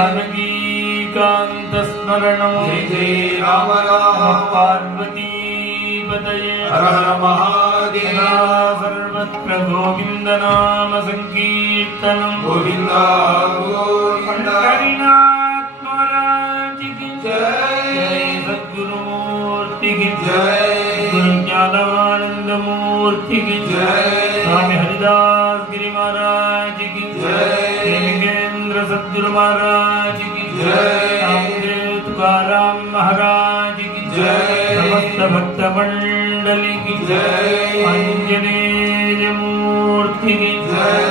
जानकी कांत स्मरणं जय जय राम राम पार्वती पतये हर हर महादेव सर्वत्र गोविंद नाम संकीर्तनं गोविंदा गोविंदा पंढरीनाथ महाराज की जय सद्गुरुमूर्ति की जय गुरु ज्ञानानंद मूर्ति की जय स्वामी हरिदास गिरि महाराज की जय केंद्र सद्गुरु महाराज की जय नामदेव तुकाराम महाराज की जय समस्त भक्त मंडली की जय अंजनेय मूर्ति की जय